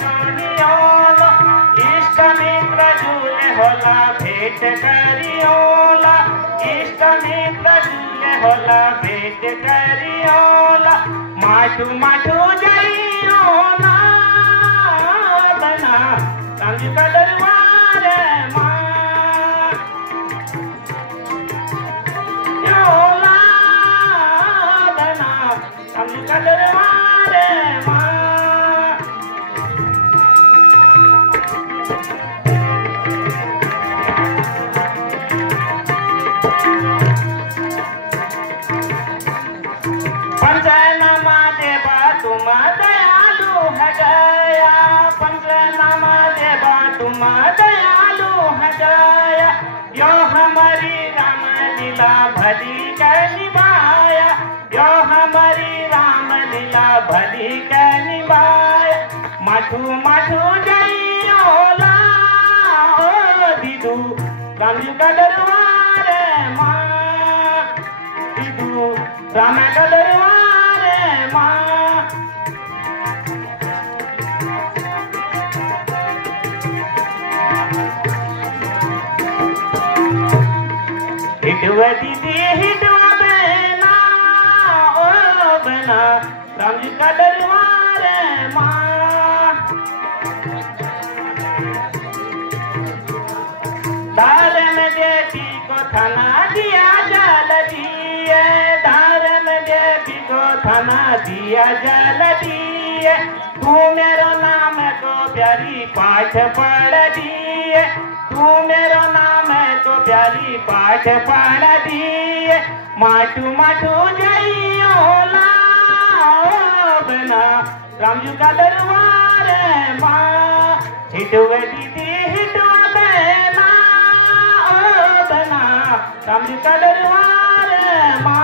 सुनियोला इष्ट मित्र झूले होला भेट करियोला इष्ट मित्र झूले होला भेट करियोला माठू माठू जाइयोला बना रामजी का दरबार माँ योला बना रामजी का दरबार माँ पंचनामा देवा तुम दयालु है गया पंचनामा देवा तुम दयालु है गया यो हमारी राम लीला भली कर निभाया यो हमारी राम लीला भली कर निभाया माठू माठू जइयोला ओ दीदू रामजी का दरबार माँ दीदू राम का दरबार माँ हिटवा दीदी हिटवा बहना ओ बहना रामजी का दरबार माँ दार में देवी को थाना दिया जल दिए दार में देवी को थाना दिया जल दिए तू मेरा नाम को प्यारी पाठ पढ़ दिए तू मेरा नाम को प्यारी पाठ पढ़ दिए माठू माठू जइयोला बना रामजी का दरबार माँ हिटवे दीदी हिटवा बहना बना रामजी का दरबार माँ